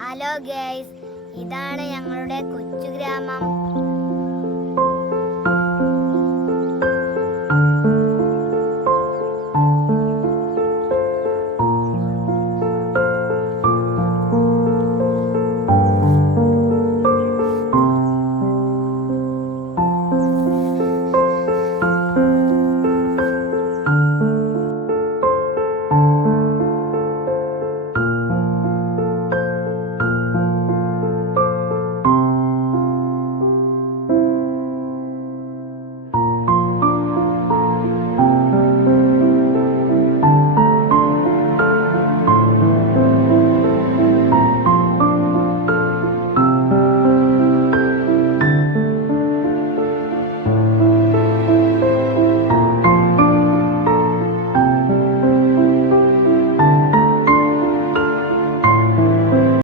Hello guys ഇതാണ് ഞങ്ങളുടെ കൊച്ചു ഗ്രാമം.